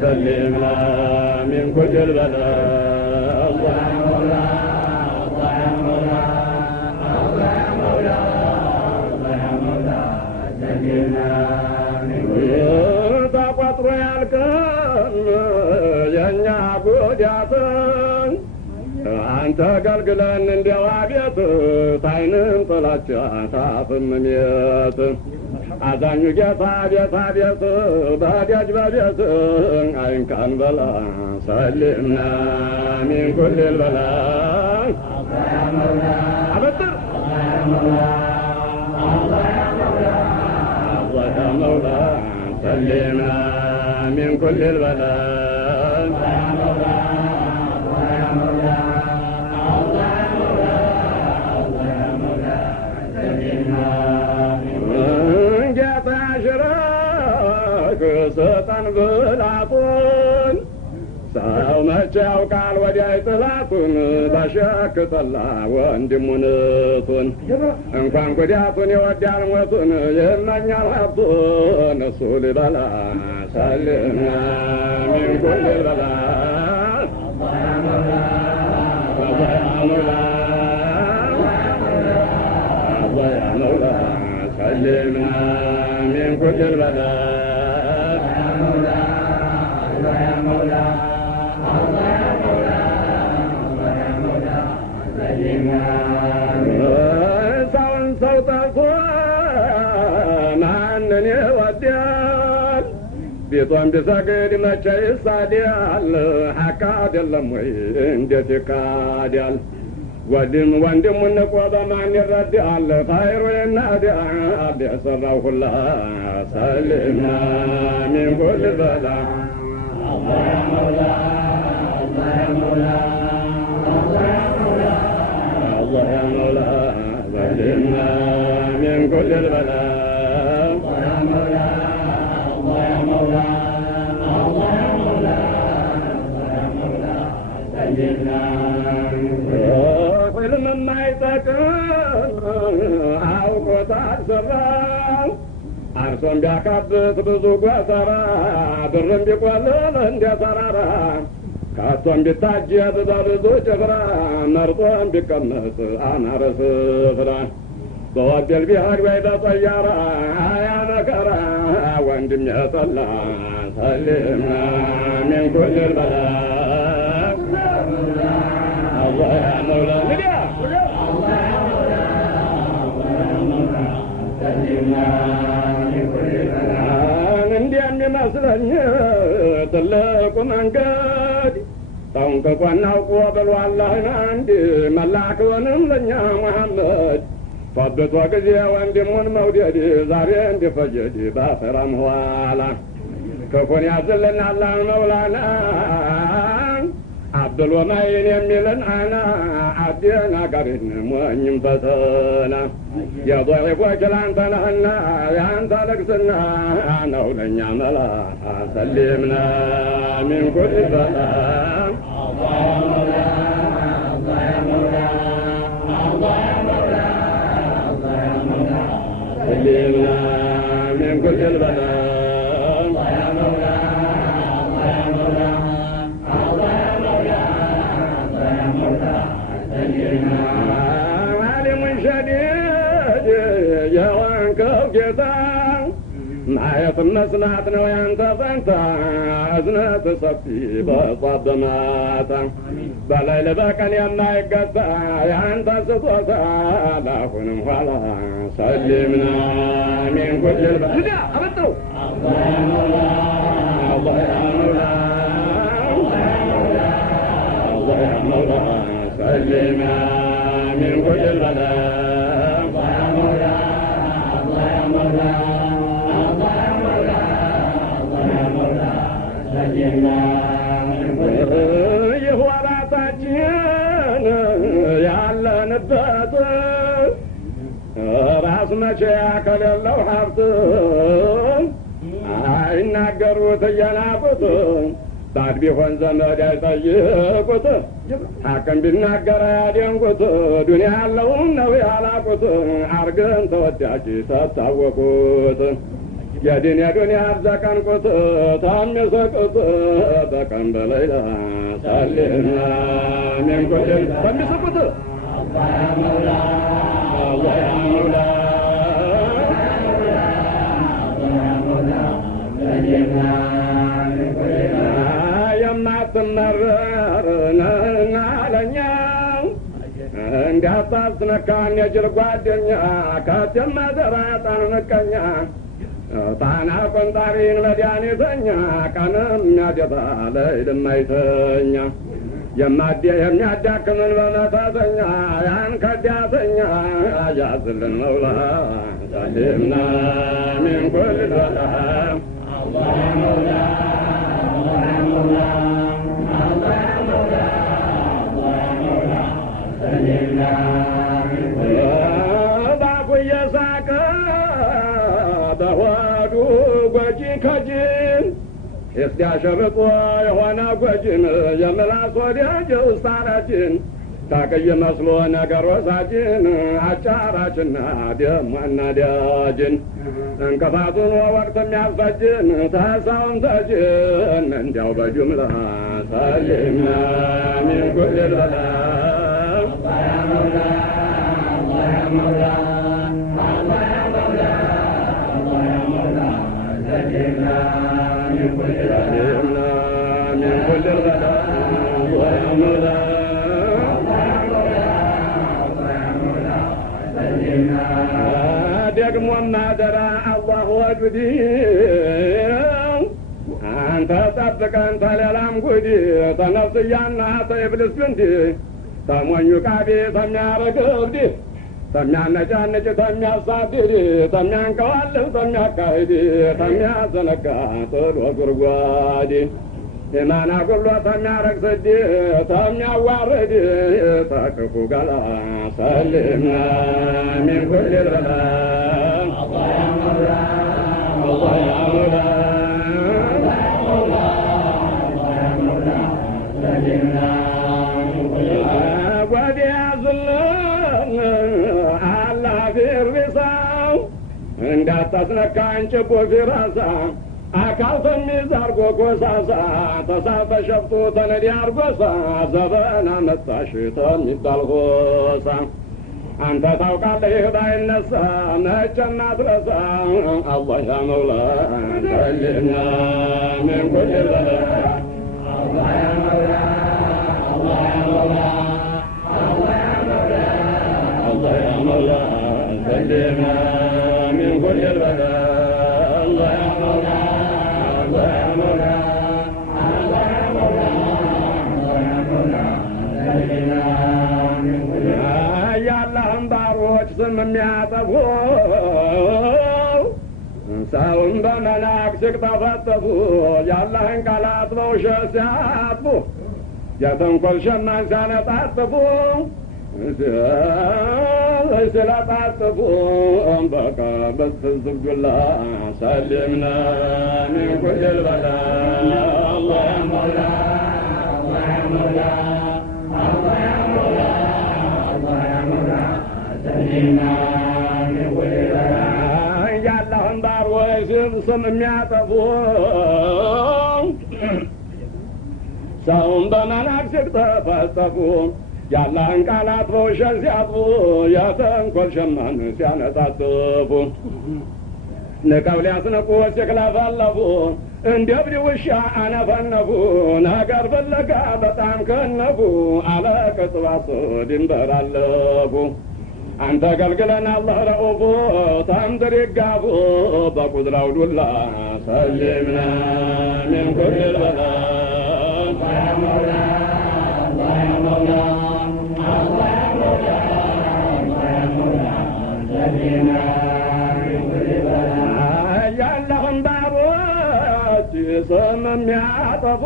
سلمنا من كل البلاء الله يا مولا الله يا مولا الله يا مولا الله يا مولا سلمنا من كل تقطر يالكن ينيا قدياتن አንተ ገልግለን እንደዋ ቤት ታይንም ጥላቻ ታፍም ቤት አዛኙ ጌታ ቤታ ቤት በደጅ በቤት አይንካን በላ ሰልምና ሚን ኩል በላ አበጥር አላህ ያ መውላ ሰልምና ሚን ኩል በላ ሰጣን ብላቱን ሰው መቼ ያውቃል ወዲያይ ጥላቱን ባሸክተላ ወንድሙነቱን እንኳን ጉዳቱን ይወዳል ሞቱን ይመኛል ሀብቱን እሱ ሊበላ ሰልምና ሚን ኩል በላ አላህ ያ መውላ አላህ ያ መውላ አላህ ያ መውላ ሰልምና ሚን ኩል በላ ሰውን ሰው ጠርቶ ማንን ይወዳል ቤቷን ቢሰግድ መቼ ይሳዳል ሐቅ አይደለም ወይ እንዴት ይካዳል ወንድም ወንድሙን ንቆ በማን ይረዳል ኸይሩ ይናዳል የሠራው ሁላ ሰልምና ሚን ኩል በላ አላህ ያ መውላ አላህ ያ መውላ الله يا مولا سلمنا من كل البلاء الله يا مولا الله يا مولا الله يا مولا الله يا مولا سلمنا حلم ما يتكن عوقت السراء عرسون بيعكبت بزوق وسرا درم بيقولن اندي سرارا ካቶም ቢታጀብ በብዙ ጭፍራ መርጦም ቢቀመጥ አማረ ስፍራ በወደል ቢሄድ ወይ በጠያራ አያ መከራ ወንድም የጠላ ሰልምና ሚን ኩል በላ አላህ ያ መውላ ንዲያ አላህ ያ መውላ አላህ ያ መውላ ሰልምና ሚን ኩል በላ እንደሚመስለኝ ትልቁ መንገድ ጠንቅቆና አውቆ ብሏላህን አንድ መላክውንም ለእኛ መሐመድ ፈብቶ ጊዜ ወንድሙን መውደድ ዛሬ እንዲፈጀድ በአኸራም ኋላ ክፉን ያዝልን አላህ መውላና አብዱል ወማይን የሚልን አና አደናጋሪን ሞኝም ፈተና የضعፎች ላንተ ነህና የአንተ ልቅስና ነው ለእኛ መላ ሰልምና ሚን ኩል በላ አላህ ያ መውላ አላህ ያ መውላ አላህ ያ መውላ አላህ ያ መውላ ሰልምና ሚን ኩል በላ አላህ ያ መውላ አላህ ያ መውላ ዓሊሙን ሸዲድ የዋንከው ጌታ ማየት መስማት ነው ያንተ ፈንታ እዝነት ሰፊ በጧት በማታ በሌሊት በቀን የማይገታ ያንተ ስጦታ ለአሁንም ኋላ ሰልምና ሚን ኩል በላ አበጥሩ አላህ ያ መውላ አላህ ያ መውላ الله يا مولا سلمنا من كل البلاء الله يا مولا الله يا مولا الله يا مولا الله يا مولا سلمنا من كل البلاء يهوى راساتين ያለንበት ራስ መቼ ያከል የለው ሀብት አይናገሩት እየናቁት بعد بيخون زمد يطيقوت حاكم بالناقر يدينقوت دنيا اللون نوي علاقوت عرقن تودعجي تتعوقوت የዲን የዱንያ አርዛቃን ቁት ታሚሰቅት በቀን በሌላ ሰሊምና ሚን ኩል ታሚሰቅት አላህ ያ መውላ አላህ ያ መውላ የማትመረር ነህና ለኛ እንዳታስነካን የጅል ጓደኛ ካትመዘራ ጣን ምቀኛ ጣና ቆንጣሪን መድኃኒተኛ ቀንም የሚያደባ ለይልም አይተኛ የሚያዳክምን በመተተኛ ያን ከዳተኛ አያዝልን መውላ ሰሊምና ሚን ኩል በላ አላህ ያ መውላ አላህ ያ መውላ አላህ ያ መውላ አላህ ያ መውላ ሰሊምና ሚን ኩል ባፉ እየሳቀ በሆዱ ጎጂ ከጅን እስቲያሸርጦ የሆነ ጎጅን የምላስ ወዲያጅ ውስጣናችን ታቅይ መስሎ ነገር ወሳጅን አጫራችና ደሟና ዲያጅን እንቅፋቱን ወቅት የሚያስፈጅን ተሳውን ተጅን እንዲያው በጅምላ ሰሊምና ሚን ኩል በላ አላህ ያ መውላ አላህ ያ መውላ አላህ ያ መውላ አላህ ያ መውላ ሰሊምና ሚን ኩል ሰሊምና ሚን ኩል በላ አላህ ያ መውላ ደግሞ ማደራ አላህ ወዱዲ አንተ ጠብቀን ተሌላም ጉዲ ተነፍስያና ተኢብሊስ ግንዲ ተሞኙ ቃቢ ተሚያረግ እብዲ ተሚያነጫንጭ ተሚያሳድድ ተሚያንቀዋልህ ተሚያካሂድ ተሚያዘነጋ ጥሎ ጉርጓድ ኢማና ጉሎ ተሚያረግ ስድ ተሚያዋርድ ተክፉ ገላ ሰሊምና ሚን ኩል በላ አላህ ያ መውላ አላህ ያ መውላ አላህ ያ መውላ አላህ ያ መውላ ሰሊምና ሚን ኩል በላ ጓዴ ያዝልን አላህ ፊርቢሳው እንዳታስነካኝ ጭቦ ፊራሳ አካል ተሚዝ አርጎ ኮሳሳ ተሳተ ሸፍቶ ተነዲ አርጎሳ ዘበና መጣሽ ተሚባል ሆሳ አንተ ታውቃለህ ይህ ባይነሳ መቼም አትረሳ አላህ ያ መውላ ሰሊምና ሚን ኩል በላ አላህ ያ መውላ አላህ ያ መውላ አላህ ያ መውላ አላህ ያ መውላ ሰሊምና ሚን ኩል በላ አላህ ያ መውላ ያላህን ባሮች ስም የሚያጠፉ ሰውን በመናቅ ሲቅጠፈጠፉ ያላህን ቃላት በውሸት ሲያጥፉ የተንኰል ሸማን ሲያነጣጥፉ ሲለጣጥፉ በቃ በትዝብዱላ ሰሊምና ሚን ኩል በላ አላህ ያ መውላ አላህ ያ መውላ አላህ ያ መውላ አላህ ያ መውላ ሰሊምና ሚን ኩል በላ ያላህን ባሮች ስም የሚያጠፉ ሰውን በመናቅ ሲቅጠፈጠፉ ያላህን ቃላት በውሸት ሲያጥፉ የተንኰል ሸማን ሲያነጣጥፉ ንቀው ሊያስንቁ ሲክለፈለፉ እንደ እብድ ውሻ አነፈነፉ ነገር ፍለጋ በጣም ከነፉ አለቅጥ ባሶ ድንበር አለፉ አንተ ገልግለን አላህ ረኡፉ ታምድር ይጋፉ በቁድራው ዱላ ሰሊምና ሚን ኩል በላ አላህ ያ መውላ አላህ ያ መውላ አላህ ያ መውላ አላህ ያ መውላ ሰሊምና ሚን ኩል በላ ያላህን ባሮች ስም የሚያጠፉ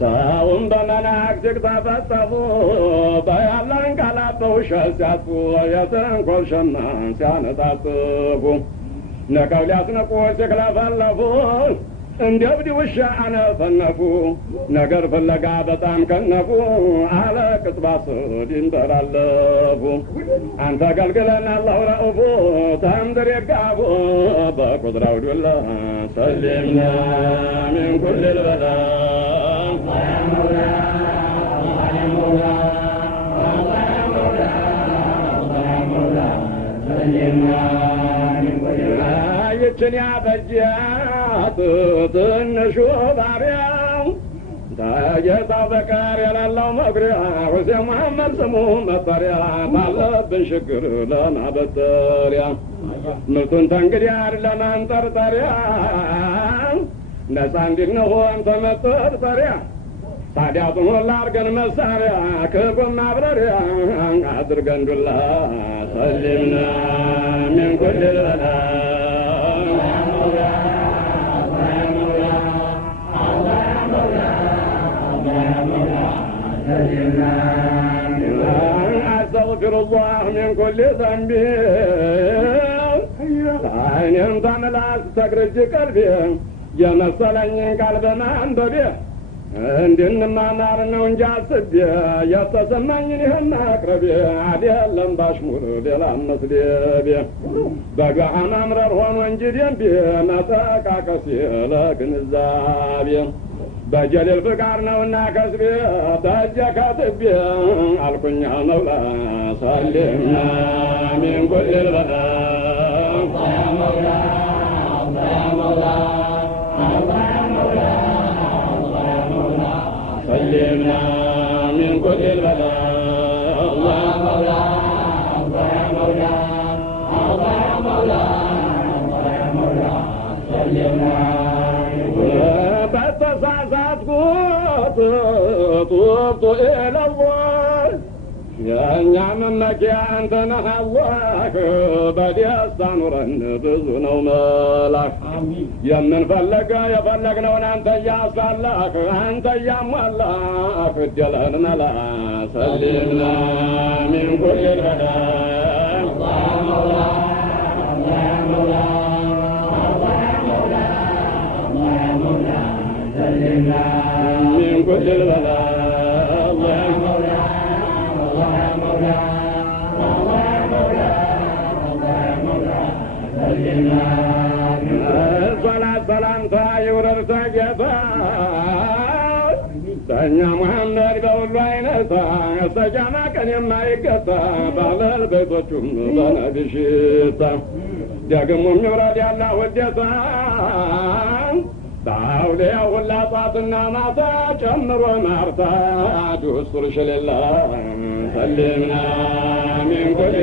ሰውን በመናቅ ሲቅጠፈጠፉ በያላህን ቃላት በውሸት ሲያጥፉ የተንኰል ሸማን ሲያነጣጥፉ ንቀው ሊያስንቁ ሲክለፈለፉ እንደ እብድ ውሻ አነፈነፉ ነገር ፍለጋ በጣም ከነፉ አለ ቅጥባስ ድንበራለፉ አንተ ገልግለን አላሁ ረኡፉ ተምድር የጋቡ በቁድራው ዱላ ሰሊምና ሚን ኩል ልበላ ይችን ያበጃት ትንሹ ባሪያው ታጌታው በቀር የሌለው መኩሪያ ሁሴን መሐመድ ስሙ መጠሪያ ባለብን ችግር ለማበጠሪያ ምርቱን ተንግዲያር ለማንጠርጠሪያ ነፃ እንዲንሆን ተመጠርጠሪያ ታዲያ ጥሞላ አርገን መሳሪያ ክፉን ማብረሪያ አድርገን ዱላ ሰሊምና ሚን ኩል ልበላ أستغفر الله من كل ذنب عينهم تعملات تقرج قلبي يا مسلني قلب ما انببي እንድንማ ናር ነው እንጂ አስቤ የተሰማኝን ይህን አቅረቤ አይደለም ባሽሙር ሌላ መስሌቤ በጋሃ ማምረር ሆኖ እንጂ ደንቤ መጠቃቀሴ ለግንዛቤ በጀሌል ፍቃድ ነውና ከስቤ ደጀ ከትቤ አልኩኛ መውላ ሰሊምና ሚን ኩል ልበላ سلمنا من كل البلاء الله مولا الله يا مولا الله يا مولا الله يا مولا سلمنا بتصعصعت طوبت إلى الله يا نعم انك يا انت نهى الله بدي استنورا بزنا وملاك يا من فلق يا فلقنا وانا انت يا صلاك انت يا ملاك الجلال ملا سلمنا من كل البلاء الله مولا الله يا مولا الله يا مولا الله يا مولا سلمنا من كل البلاء الله يا مولا صلاة سلامታ ይውረድ ጌታ ተኛ መሐመድ በሁሉ አይነታ ሰጃና ቀን የማይገታ ባለል ቤቶቹም በነቢይ ሽታ ደግሞ የሚውረድ ያለ ውዴታ ባውሊያ ሁላ ጧትና ማታ ጨምሮ ማርታ ዱስቱር ሽልላ ሰሊምና ሚን ኩል